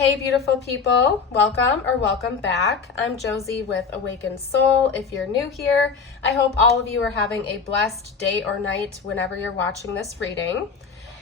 Hey beautiful people, welcome or welcome back. I'm Josie with Awakened Soul. If you're new here, I hope all of you are having a blessed day or night whenever you're watching this reading.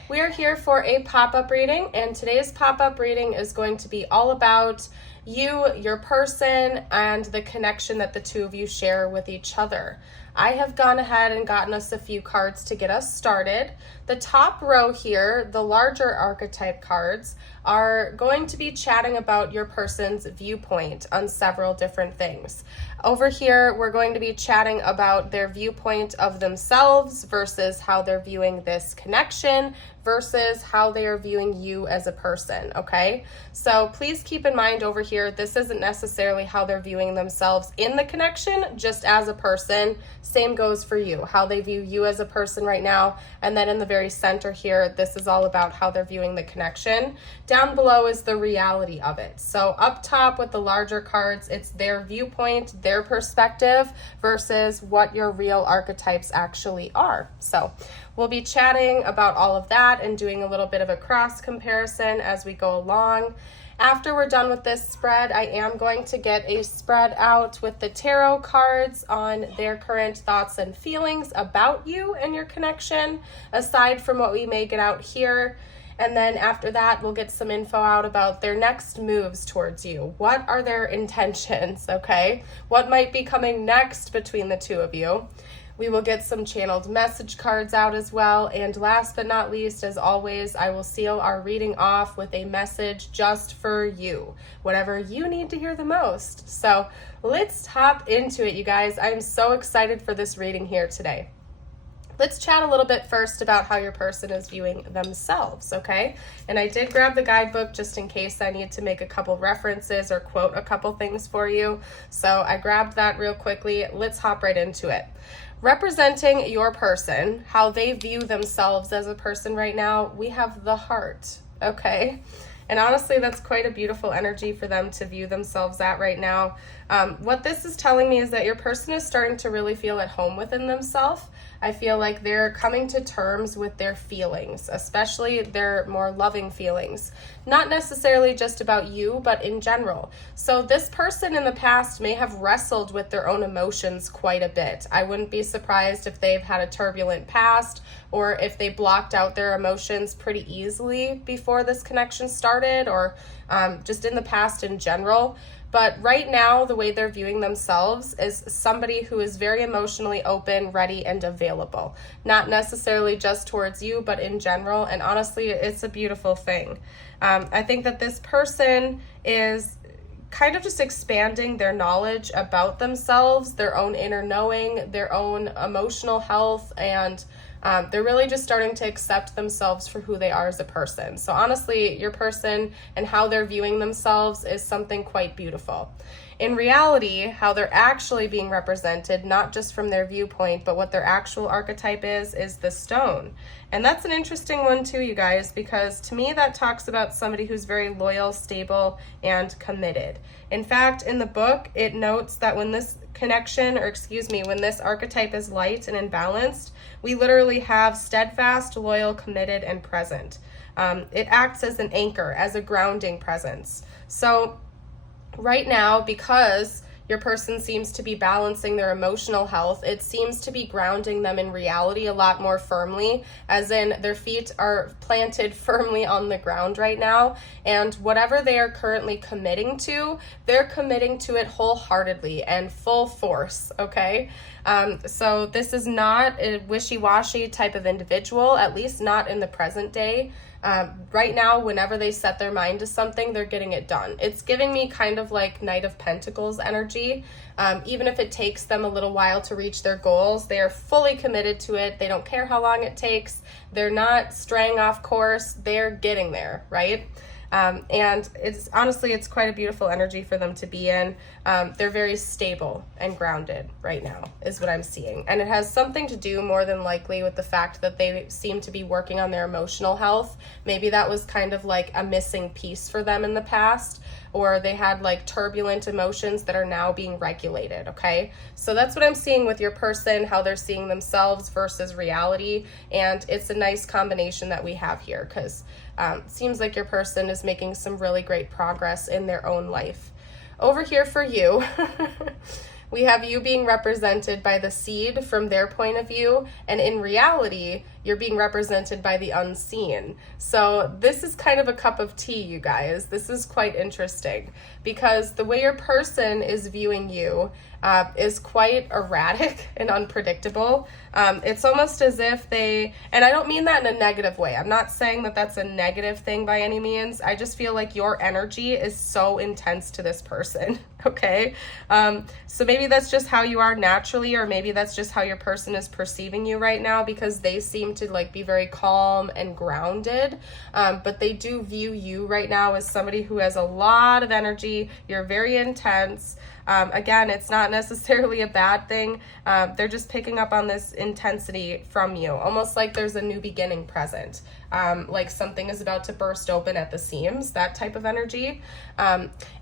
We are here for a pop-up reading, and today's pop-up reading is going to be all about you, your person, and the connection that the two of you share with each other. I have gone ahead and gotten us a few cards to get us started. The top row here, the larger archetype cards, are going to be chatting about your person's viewpoint on several different things. Over here, we're going to be chatting about their viewpoint of themselves versus how they're viewing this connection versus how they are viewing you as a person, okay? So please keep in mind over here, this isn't necessarily how they're viewing themselves in the connection, just as a person. Same goes for you, how they view you as a person right now. And then in the very center here, this is all about how they're viewing the connection. Down below is the reality of it. So up top with the larger cards, it's their viewpoint, their perspective versus what your real archetypes actually are. So we'll be chatting about all of that and doing a little bit of a cross comparison as we go along. After we're done with this spread, I am going to get a spread out with the tarot cards on their current thoughts and feelings about you and your connection, aside from what we may get out here. And then after that, we'll get some info out about their next moves towards you. What are their intentions, okay? What might be coming next between the two of you? We will get some channeled message cards out as well. And last but not least, as always, I will seal our reading off with a message just for you, whatever you need to hear the most. So let's hop into it, you guys. I'm so excited for this reading here today. Let's chat a little bit first about how your person is viewing themselves, okay? And I did grab the guidebook just in case I need to make a couple references or quote a couple things for you. So I grabbed that real quickly. Let's hop right into it. Representing your person, how they view themselves as a person right now, we have the heart, okay? And honestly, that's quite a beautiful energy for them to view themselves at right now. What this is telling me is that your person is starting to really feel at home within themselves. I feel like they're coming to terms with their feelings, especially their more loving feelings. Not necessarily just about you, but in general. So this person in the past may have wrestled with their own emotions quite a bit. I wouldn't be surprised if they've had a turbulent past or if they blocked out their emotions pretty easily before this connection started, or just in the past in general. But right now, the way they're viewing themselves is somebody who is very emotionally open, ready, and available. Not necessarily just towards you, but in general. And honestly, it's a beautiful thing. I think that this person is kind of just expanding their knowledge about themselves, their own inner knowing, their own emotional health, and they're really just starting to accept themselves for who they are as a person. So honestly, your person and how they're viewing themselves is something quite beautiful. In reality, how they're actually being represented, not just from their viewpoint, but what their actual archetype is the stone. And that's an interesting one too, you guys, because to me that talks about somebody who's very loyal, stable, and committed. In fact, in the book, it notes that when this when this archetype is light and imbalanced, we literally have steadfast, loyal, committed, and present. It acts as an anchor, as a grounding presence. So right now, because your person seems to be balancing their emotional health, it seems to be grounding them in reality a lot more firmly, as in their feet are planted firmly on the ground right now, and whatever they are currently committing to, they're committing to it wholeheartedly and full force, okay? So this is not a wishy-washy type of individual, at least not in the present day. Right now, whenever they set their mind to something, they're getting it done. It's giving me kind of like Knight of Pentacles energy. Even if it takes them a little while to reach their goals, they are fully committed to it. They don't care how long it takes. They're not straying off course. They're getting there, right? And it's honestly, it's quite a beautiful energy for them to be in. They're very stable and grounded right now is what I'm seeing. And it has something to do more than likely with the fact that they seem to be working on their emotional health. Maybe that was kind of like a missing piece for them in the past, or they had like turbulent emotions that are now being regulated, okay? So that's what I'm seeing with your person, how they're seeing themselves versus reality. And it's a nice combination that we have here, because Seems like your person is making some really great progress in their own life. Over here for you, we have you being represented by the seed from their point of view, and in reality, you're being represented by the unseen. So this is kind of a cup of tea, you guys. This is quite interesting because the way your person is viewing you is quite erratic and unpredictable. It's almost as if they, and I don't mean that in a negative way. I'm not saying that that's a negative thing by any means. I just feel like your energy is so intense to this person, okay? So maybe that's just how you are naturally, or maybe that's just how your person is perceiving you right now, because they seem to like be very calm and grounded, but they do view you right now as somebody who has a lot of energy. You're very intense. Again, it's not necessarily a bad thing. They're just picking up on this intensity from you, almost like there's a new beginning present. Like something is about to burst open at the seams, that type of energy.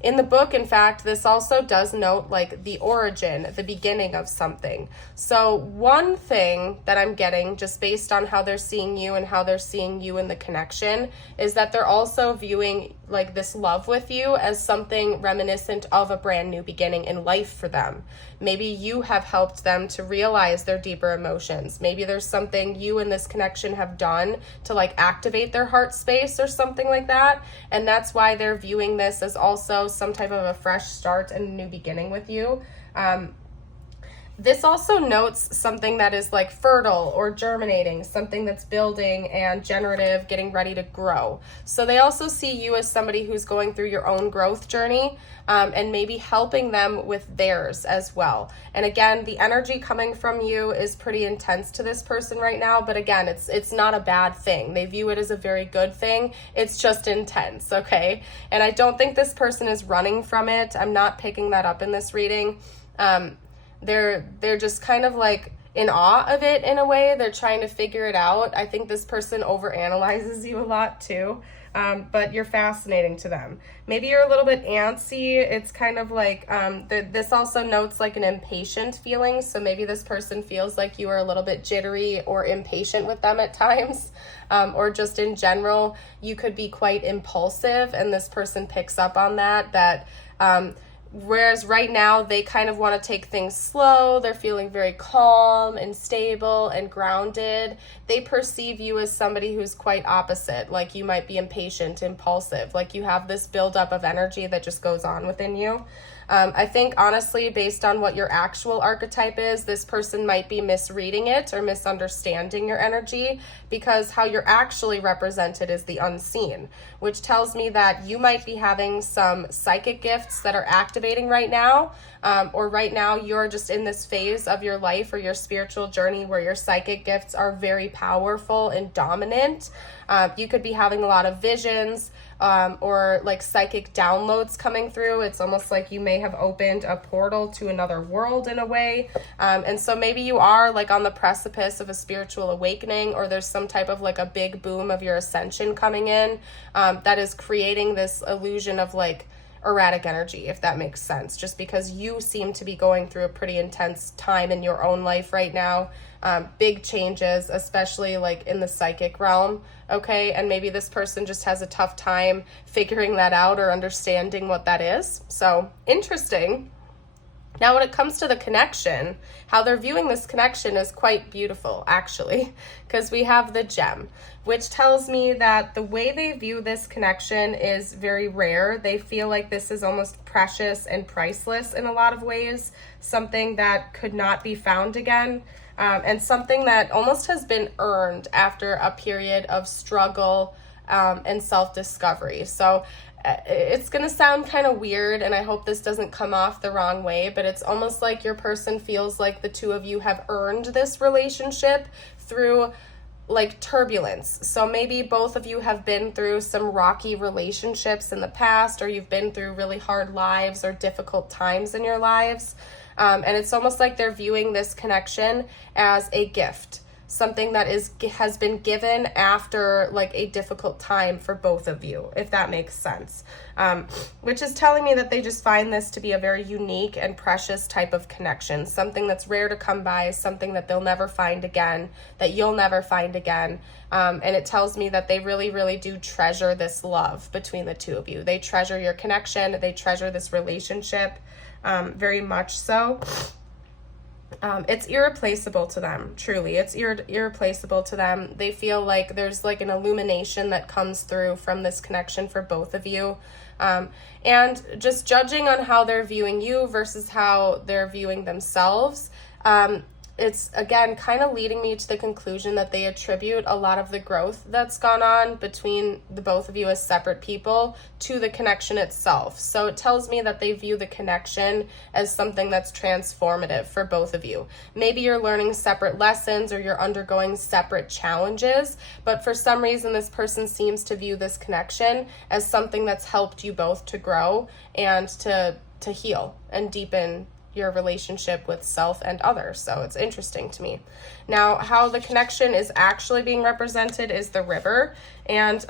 In the book, in fact, this also does note like the origin, the beginning of something. So one thing that I'm getting just based on how they're seeing you and how they're seeing you in the connection is that they're also viewing like this love with you as something reminiscent of a brand new beginning in life for them. Maybe you have helped them to realize their deeper emotions. Maybe there's something you and this connection have done to like activate their heart space or something like that. And that's why they're viewing this as also some type of a fresh start and a new beginning with you. This also notes something that is like fertile or germinating, something that's building and generative, getting ready to grow. So they also see you as somebody who's going through your own growth journey, and maybe helping them with theirs as well. And again, the energy coming from you is pretty intense to this person right now, but again, it's not a bad thing. They view it as a very good thing. It's just intense, okay? And I don't think this person is running from it. I'm not picking that up in this reading. They're just kind of like in awe of it in a way. They're trying to figure it out. I think this person overanalyzes you a lot too, but you're fascinating to them. Maybe you're a little bit antsy. It's kind of like, this also notes like an impatient feeling. So maybe this person feels like you are a little bit jittery or impatient with them at times, or just in general, you could be quite impulsive, and this person picks up on that, whereas right now they kind of want to take things slow. They're feeling very calm and stable and grounded. They perceive you as somebody who's quite opposite. Like you might be impatient, impulsive, like you have this buildup of energy that just goes on within you. I think honestly, based on what your actual archetype is, this person might be misreading it or misunderstanding your energy, because how you're actually represented is the unseen, which tells me that you might be having some psychic gifts that are activating right now, or right now you're just in this phase of your life or your spiritual journey where your psychic gifts are very powerful and dominant. You could be having a lot of visions, or like psychic downloads coming through. It's almost like you may have opened a portal to another world in a way. And so maybe you are like on the precipice of a spiritual awakening, or there's some type of like a big boom of your ascension coming in, that is creating this illusion of like erratic energy, if that makes sense, just because you seem to be going through a pretty intense time in your own life right now. Big changes, especially like in the psychic realm, okay? And maybe this person just has a tough time figuring that out or understanding what that is. So interesting. Now, when it comes to the connection, how they're viewing this connection is quite beautiful, actually, because we have the gem, which tells me that the way they view this connection is very rare. They feel like this is almost precious and priceless in a lot of ways, something that could not be found again, and something that almost has been earned after a period of struggle and self-discovery. So it's going to sound kind of weird, and I hope this doesn't come off the wrong way, but it's almost like your person feels like the two of you have earned this relationship through like turbulence. So maybe both of you have been through some rocky relationships in the past, or you've been through really hard lives or difficult times in your lives. And it's almost like they're viewing this connection as a gift. something that has been given after like a difficult time for both of you, if that makes sense. Which is telling me that they just find this to be a very unique and precious type of connection, something that's rare to come by, something that they'll never find again, that you'll never find again. And it tells me that they really, really do treasure this love between the two of you. They treasure your connection. They treasure this relationship, very much so. It's irreplaceable to them, truly. It's irreplaceable to them. They feel like there's like an illumination that comes through from this connection for both of you. And just judging on how they're viewing you versus how they're viewing themselves, it's again kind of leading me to the conclusion that they attribute a lot of the growth that's gone on between the both of you as separate people to the connection itself. So it tells me that they view the connection as something that's transformative for both of you. Maybe you're learning separate lessons or you're undergoing separate challenges, but for some reason this person seems to view this connection as something that's helped you both to grow and to heal and deepen your relationship with self and others. So it's interesting to me. Now, how the connection is actually being represented is the river. And,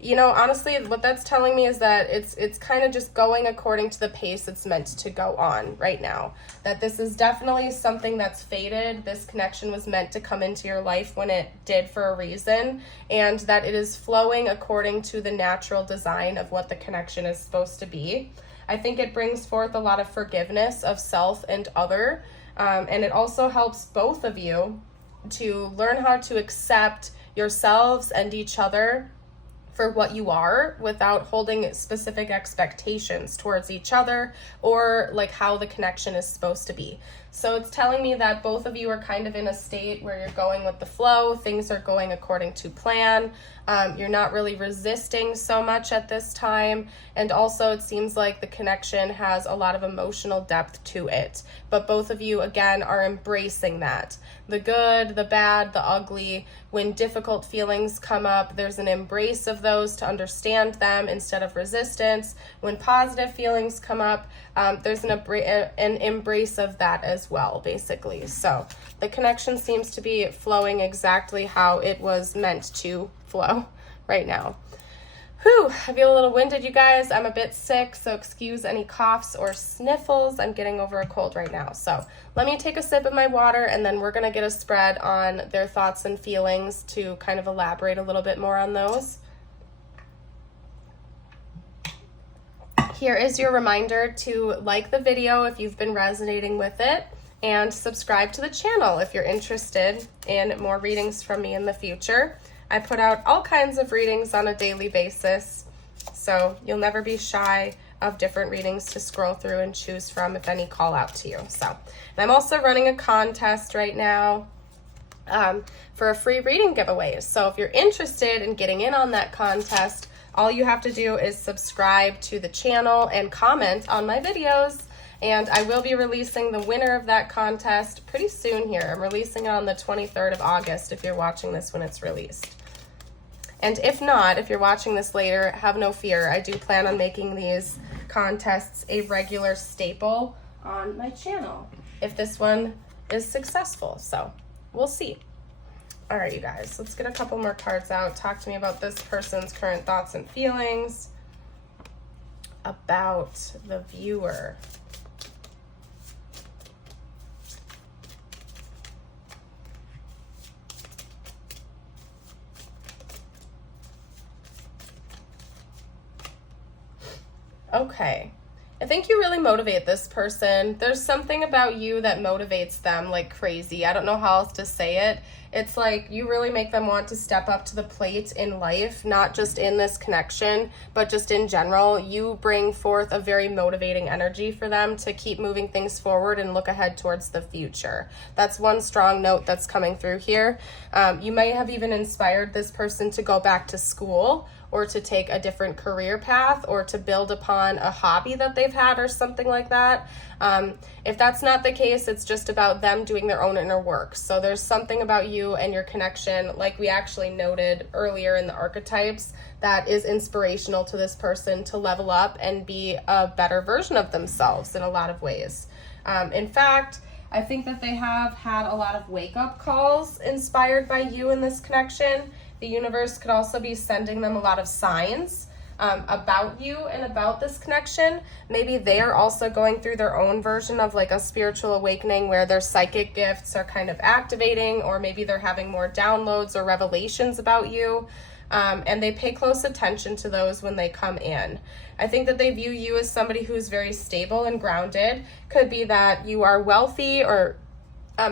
you know, honestly, what that's telling me is that it's kind of just going according to the pace it's meant to go on right now. That this is definitely something that's fated. This connection was meant to come into your life when it did for a reason, and that it is flowing according to the natural design of what the connection is supposed to be. I think it brings forth a lot of forgiveness of self and other, and it also helps both of you to learn how to accept yourselves and each other for what you are without holding specific expectations towards each other or like how the connection is supposed to be. So it's telling me that both of you are kind of in a state where you're going with the flow, things are going according to plan, you're not really resisting so much at this time, and also it seems like the connection has a lot of emotional depth to it, but both of you again are embracing that. The good, the bad, the ugly. When difficult feelings come up, there's an embrace of those to understand them instead of resistance. When positive feelings come up, there's an embrace of that as well, basically. So the connection seems to be flowing exactly how it was meant to flow right now. Whew, I feel a little winded, you guys. I'm a bit sick, so excuse any coughs or sniffles. I'm getting over a cold right now. So let me take a sip of my water, and then we're going to get a spread on their thoughts and feelings to kind of elaborate a little bit more on those. Here is your reminder to like the video if you've been resonating with it, and subscribe to the channel if you're interested in more readings from me in the future. I put out all kinds of readings on a daily basis, so you'll never be shy of different readings to scroll through and choose from if any call out to you. So, and I'm also running a contest right now for a free reading giveaway. So if you're interested in getting in on that contest, all you have to do is subscribe to the channel and comment on my videos. And I will be releasing the winner of that contest pretty soon here. I'm releasing it on the 23rd of August if you're watching this when it's released. And if not, if you're watching this later, have no fear. I do plan on making these contests a regular staple on my channel if this one is successful. So we'll see. All right, you guys, let's get a couple more cards out. Talk to me about this person's current thoughts and feelings about the viewer. Okay, I think you really motivate this person. There's something about you that motivates them like crazy. I don't know how else to say it. It's like you really make them want to step up to the plate in life, not just in this connection, but just in general. You bring forth a very motivating energy for them to keep moving things forward and look ahead towards the future. That's one strong note that's coming through here. You may have even inspired this person to go back to school or to take a different career path or to build upon a hobby that they've had or something like that. If that's not the case, it's just about them doing their own inner work. So there's something about you and your connection, like we actually noted earlier in the archetypes, that is inspirational to this person to level up and be a better version of themselves in a lot of ways. In fact, I think that they have had a lot of wake-up calls inspired by you in this connection. The universe could also be sending them a lot of signs about you and about this connection. Maybe they are also going through their own version of like a spiritual awakening where their psychic gifts are kind of activating, or maybe they're having more downloads or revelations about you. And they pay close attention to those when they come in. I think that they view you as somebody who's very stable and grounded. Could be that you are wealthy, or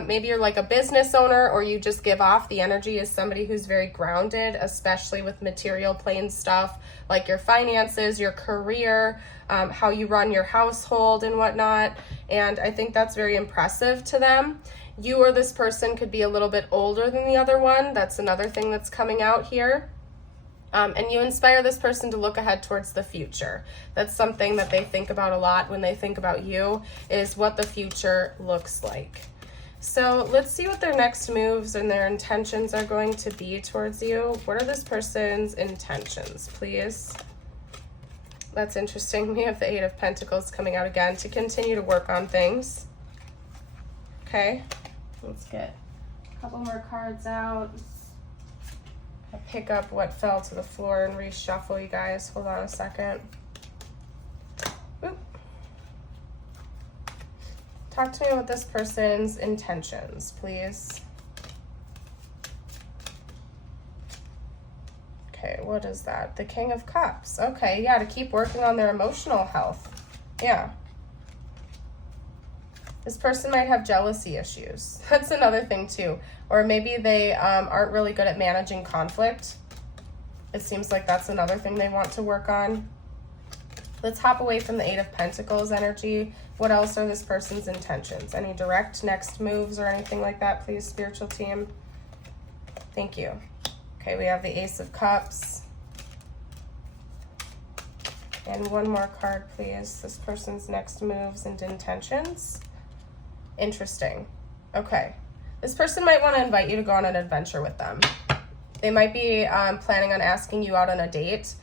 maybe you're like a business owner, or you just give off the energy as somebody who's very grounded, especially with material plane stuff like your finances, your career, how you run your household and whatnot. And I think that's very impressive to them. You or this person could be a little bit older than the other one. That's another thing that's coming out here. And you inspire this person to look ahead towards the future. That's something that they think about a lot when they think about you, is what the future looks like. So let's see what their next moves and their intentions are going to be towards you. What are this person's intentions, please? That's interesting. We have the Eight of Pentacles coming out again, to continue to work on things. Okay, let's get a couple more cards out. I'll pick up what fell to the floor and reshuffle, you guys. Hold on a second. Oop. Talk to me about this person's intentions, please. Okay, what is that? The King of Cups. Okay, yeah, to keep working on their emotional health. Yeah. This person might have jealousy issues. That's another thing too. Or maybe they aren't really good at managing conflict. It seems like that's another thing they want to work on. Let's hop away from the Eight of Pentacles energy. What else are this person's intentions? Any direct next moves or anything like that, please, spiritual team? Thank you. Okay, we have the Ace of Cups. And one more card, please. This person's next moves and intentions. Interesting. Okay. This person might want to invite you to go on an adventure with them. They might be planning on asking you out on a date,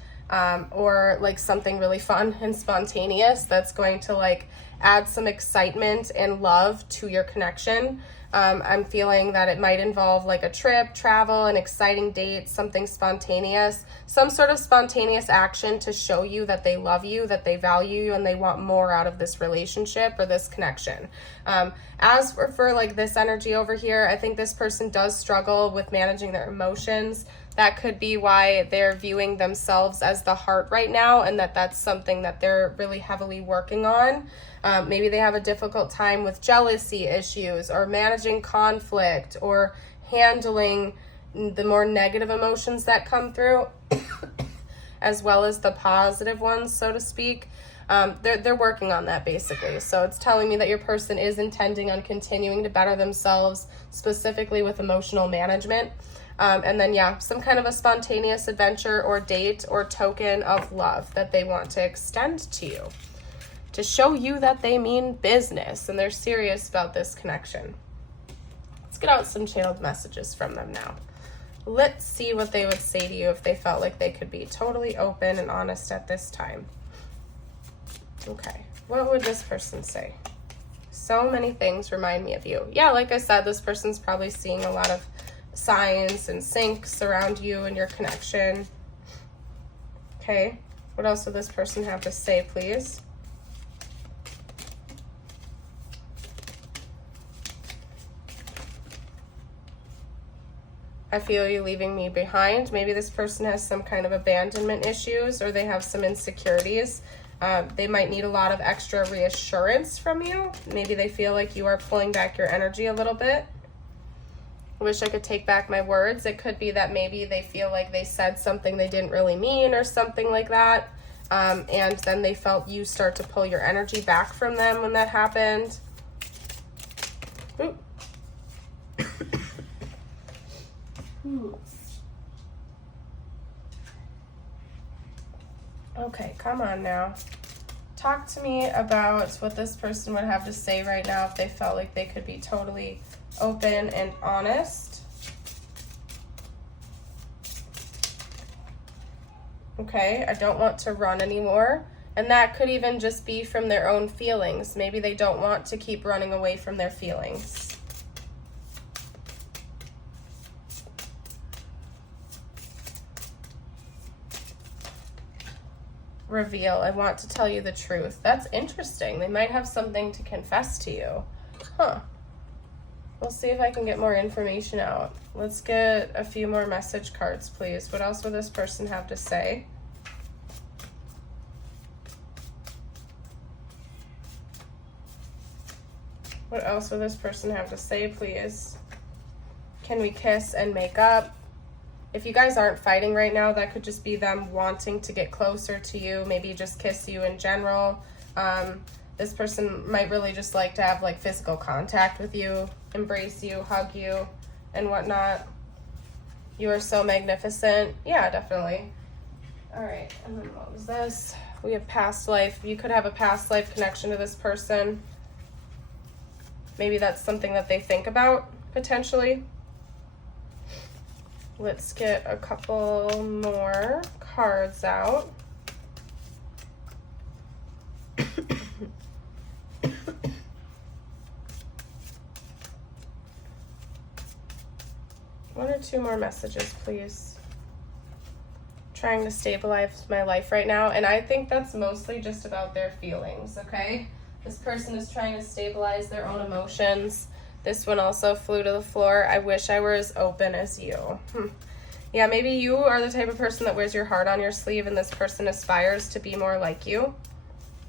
or like something really fun and spontaneous that's going to like add some excitement and love to your connection. I'm feeling that it might involve like a trip, travel, an exciting date, something spontaneous, some sort of spontaneous action to show you that they love you, that they value you, and they want more out of this relationship or this connection. As for like this energy over here, I think this person does struggle with managing their emotions. That could be why they're viewing themselves as the heart right now, and that's something that they're really heavily working on. Maybe they have a difficult time with jealousy issues, or managing conflict, or handling the more negative emotions that come through, as well as the positive ones, so to speak. They're working on that basically. So it's telling me that your person is intending on continuing to better themselves, specifically with emotional management. And then, yeah, some kind of a spontaneous adventure or date or token of love that they want to extend to you, to show you that they mean business and they're serious about this connection. Let's get out some channeled messages from them now. Let's see what they would say to you if they felt like they could be totally open and honest at this time. Okay, what would this person say? So many things remind me of you. Yeah, like I said, this person's probably seeing a lot of signs and syncs around you and your connection. Okay, what else would this person have to say, please? I feel you leaving me behind. Maybe this person has some kind of abandonment issues, or they have some insecurities. They might need a lot of extra reassurance from you. Maybe they feel like you are pulling back your energy a little bit. I wish I could take back my words. It could be that maybe they feel like they said something they didn't really mean or something like that. And then they felt you start to pull your energy back from them when that happened. Ooh. Okay, come on now. Talk to me about what this person would have to say right now if they felt like they could be totally open and honest. Okay, I don't want to run anymore. And that could even just be from their own feelings. Maybe they don't want to keep running away from their feelings. Reveal. I want to tell you the truth. That's interesting. They might have something to confess to you. Huh. We'll see if I can get more information out. Let's get a few more message cards, please. What else will this person have to say? What else will this person have to say, please? Can we kiss and make up? If you guys aren't fighting right now, that could just be them wanting to get closer to you, maybe just kiss you in general. This person might really just like to have like physical contact with you, embrace you, hug you, and whatnot. You are so magnificent. Yeah, definitely. All right, and then what was this? We have past life. You could have a past life connection to this person. Maybe that's something that they think about, potentially. Let's get a couple more cards out. One or two more messages, please. Trying to stabilize my life right now, and I think that's mostly just about their feelings, okay? This person is trying to stabilize their own emotions. This one also flew to the floor. I wish I were as open as you. Yeah, maybe you are the type of person that wears your heart on your sleeve and this person aspires to be more like you. I'm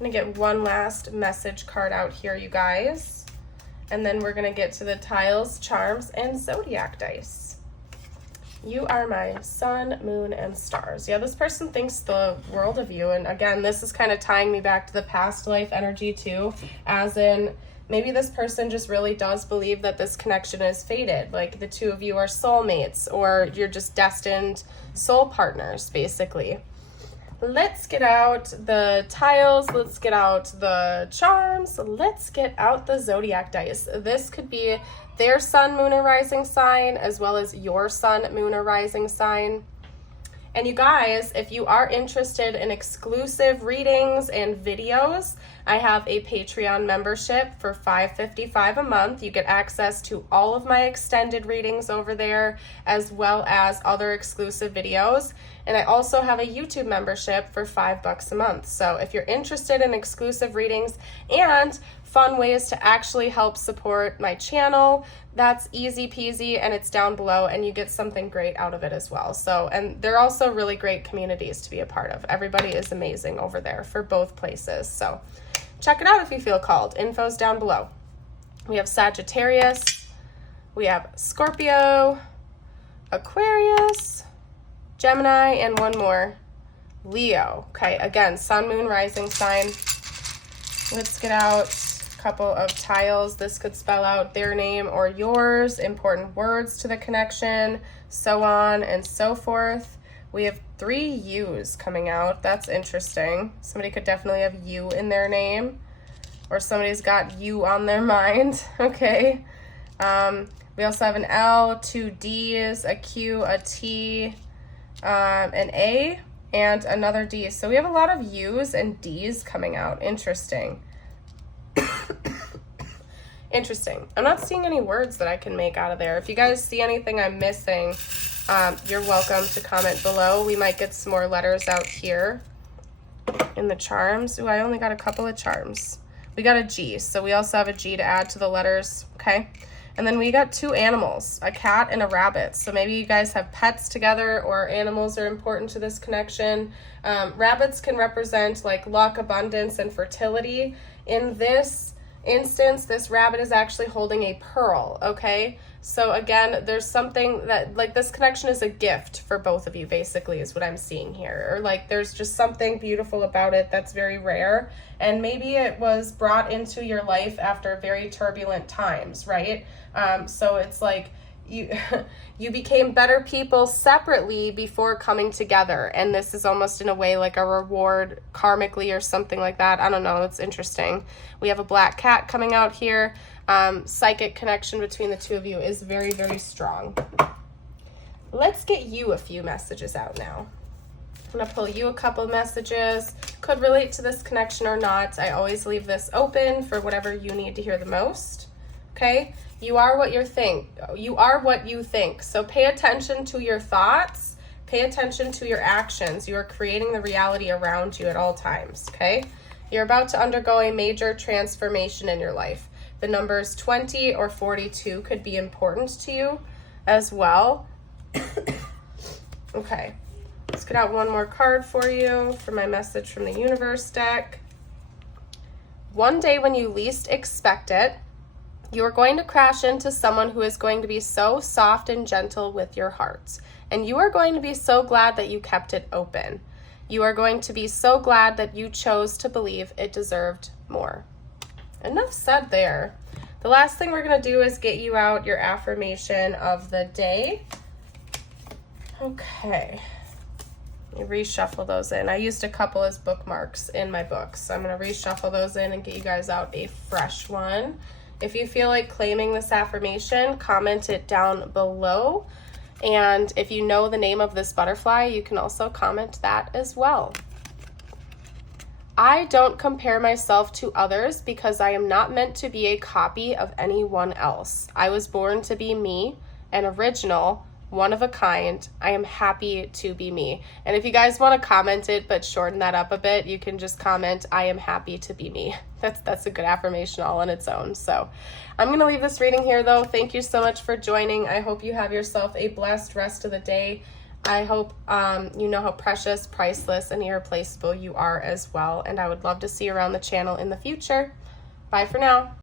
gonna get one last message card out here, you guys. And then we're gonna get to the tiles, charms, and zodiac dice. You are my sun, moon, and stars. Yeah, this person thinks the world of you. And again, this is kind of tying me back to the past life energy too, as in maybe this person just really does believe that this connection is fated. Like the two of you are soulmates, or you're just destined soul partners, basically. Let's get out the tiles. Let's get out the charms. Let's get out the zodiac dice. This could be their sun, moon, or rising sign, as well as your sun, moon, or rising sign. And you guys, if you are interested in exclusive readings and videos, I have a Patreon membership for $5.55 a month. You get access to all of my extended readings over there, as well as other exclusive videos. And I also have a YouTube membership for $5 a month. So if you're interested in exclusive readings and fun ways to actually help support my channel, that's easy peasy, and it's down below, and you get something great out of it as well. So, and they're also really great communities to be a part of. Everybody is amazing over there for both places. So check it out if you feel called. Info's down below. We have Sagittarius, we have Scorpio, Aquarius, Gemini, and one more, Leo. Okay, again, sun, moon, rising sign. Let's get out couple of tiles. This could spell out their name or yours, important words to the connection, so on and so forth. We have 3 U's coming out. That's interesting. Somebody could definitely have you in their name, or somebody's got you on their mind. Okay. We also have an L, 2 D's, a Q, a T, an A, and another D. So we have a lot of U's and D's coming out. Interesting. Interesting. I'm not seeing any words that I can make out of there. If you guys see anything I'm missing, you're welcome to comment below. We might get some more letters out here in the charms. Ooh, I only got a couple of charms. We got a G, so we also have a G to add to the letters, okay? And then we got 2 animals, a cat and a rabbit. So maybe you guys have pets together, or animals are important to this connection. Rabbits can represent like luck, abundance, and fertility. In this instance, this rabbit is actually holding a pearl, okay? So again, there's something that, like, this connection is a gift for both of you, basically, is what I'm seeing here. Or like there's just something beautiful about it that's very rare, and maybe it was brought into your life after very turbulent times, right? So it's like you became better people separately before coming together, and this is almost in a way like a reward karmically or something like that. I don't know, it's interesting. We have a black cat coming out here. Psychic connection between the two of you is very, very strong. Let's get you a few messages out now. I'm going to pull you a couple messages. Could relate to this connection or not. I always leave this open for whatever you need to hear the most. Okay? You are what you think. You are what you think. So pay attention to your thoughts. Pay attention to your actions. You are creating the reality around you at all times. Okay? You're about to undergo a major transformation in your life. The numbers 20 or 42 could be important to you as well. Okay. Let's get out one more card for you for my message from the universe deck. One day when you least expect it, you are going to crash into someone who is going to be so soft and gentle with your heart. And you are going to be so glad that you kept it open. You are going to be so glad that you chose to believe it deserved more. Enough said there. The last thing we're going to do is get you out your affirmation of the day. Okay. Let me reshuffle those in. I used a couple as bookmarks in my books, so I'm going to reshuffle those in and get you guys out a fresh one. If you feel like claiming this affirmation, comment it down below. And if you know the name of this butterfly, you can also comment that as well. I don't compare myself to others because I am not meant to be a copy of anyone else. I was born to be me, an original, one of a kind. I am happy to be me. And if you guys want to comment it but shorten that up a bit, you can just comment, I am happy to be me. That's a good affirmation all on its own. So I'm going to leave this reading here though. Thank you so much for joining. I hope you have yourself a blessed rest of the day. I hope you know how precious, priceless, and irreplaceable you are as well. And I would love to see you around the channel in the future. Bye for now.